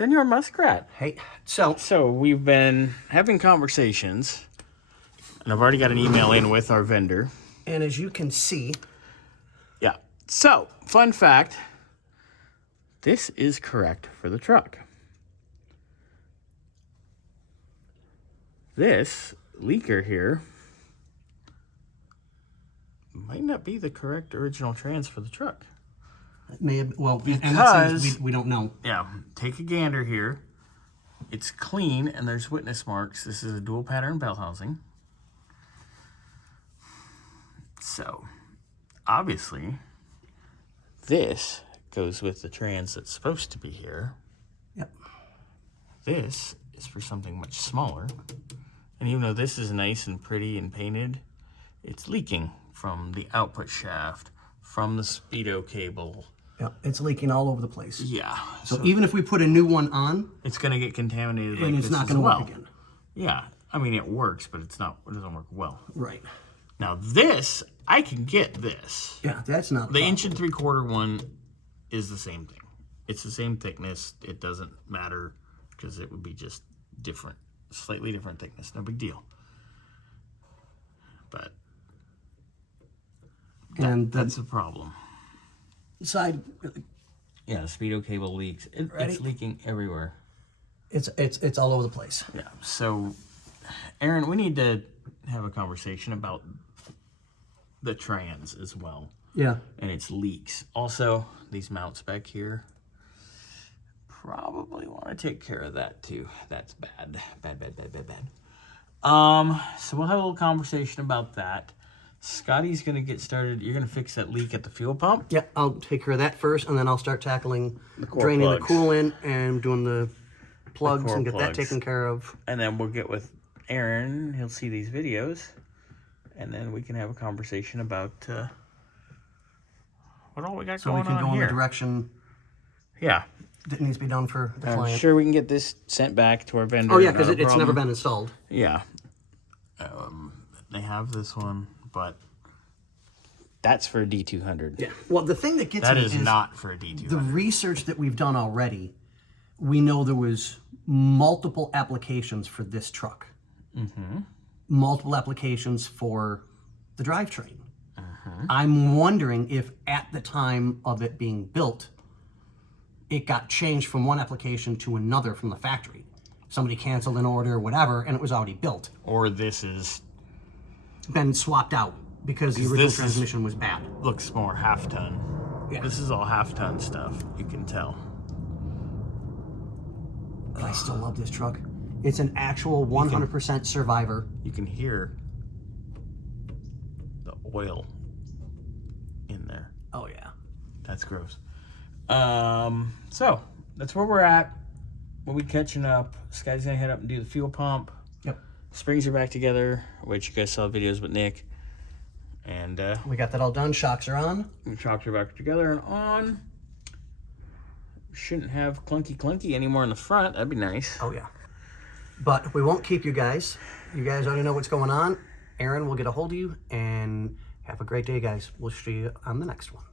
Senor Muskrat. Hey, So we've been having conversations, and I've already got an email in with our vendor. and as you can see, Yeah. So, fun fact, this is correct for the truck. This leaker here might not be the correct original trans for the truck. it may have, well, and Because- we don't know. Yeah, take a gander here. It's clean and there's witness marks. This is a dual pattern bell housing. So, obviously, this goes with the trans that's supposed to be here. Yep. This is for something much smaller. And even though this is nice and pretty and painted, it's leaking from the output shaft, from the speedo cable. Yep. It's leaking all over the place. Yeah. So even if we put a new one on, it's going to get contaminated and like it's this not as going to well. work again. Yeah. I mean, it works, but it doesn't work well. Right. Now this, I can get this. Yeah, that's not The 1 3/4 one is the same thing. It's the same thickness. It doesn't matter because it would be just different, slightly different thickness. No big deal. But and that's the problem. side, Yeah, the speedo cable leaks. It's leaking everywhere. it's all over the place. Yeah. So, Aaron, we need to have a conversation about the trans as well. Yeah. And its leaks. Also, these mounts back here, probably want to take care of that too. That's bad. Bad. So we'll have a little conversation about that. Scotty's going to get started. You're going to fix that leak at the fuel pump? Yeah, I'll take care of that first, and then I'll start tackling core draining plugs. the coolant and doing the plugs core and get that plugs. taken care of. And then we'll get with Aaron. He'll see these videos. And then we can have a conversation about what all we got So going we can on go in here. the direction Yeah. that needs to be done for the I'm client. sure we can get this sent back to our vendor. Oh yeah, because not a it's never problem. been installed. Yeah. They have this one, but that's for a D200. Yeah. Well, the thing that gets That me is not for a D200. the research that we've done already. We know there was multiple applications for this truck. Mm-hmm. Multiple applications for the drivetrain. Mm-hmm. I'm wondering if at the time of it being built, it got changed from one application to another from the factory. Somebody canceled an order or whatever, and it was already built. Or this is Been swapped out because the original transmission was bad. looks more half-ton. Yeah. This is all half-ton stuff, you can tell. But I still love this truck. It's an actual 100% survivor. You can hear the oil in there. Oh yeah. That's gross. So that's where we're at. We'll be catching up. Sky's gonna head up and do the fuel pump. Yep. Springs are back together, which you guys saw videos with Nick. And We got that all done. Shocks are on. the shocks are back together and on. Shouldn't have clunky anymore in the front. That'd be nice. Oh yeah. But we won't keep you guys. You guys already know what's going on. Aaron will get a hold of you, and have a great day, guys. We'll see you on the next one.